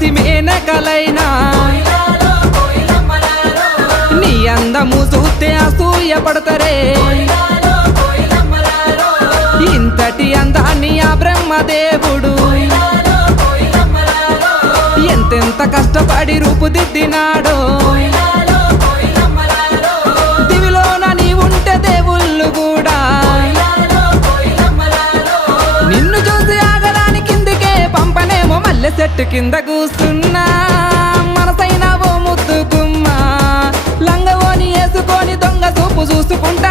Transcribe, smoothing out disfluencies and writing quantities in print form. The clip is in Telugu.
చూసి మేనకలైనా నీ అందము చూస్తే అసూయ పడతారే ఇంతటి అందాన్ని ఆ బ్రహ్మదేవుడు ఎంతెంత కష్టపడి రూపుదిద్దినాడో దివిలోన నీ ఉంటే దేవుళ్ళు కూడా నిన్ను చూసి ఆగడానికి కిందికే పంపనేమో మల్లె చెట్టు కింద కూస్తున్నా మనసైన ఓ ముద్దు గుమ్మ లంగవోని వేసుకొని దొంగ చూపు చూసుకుంటా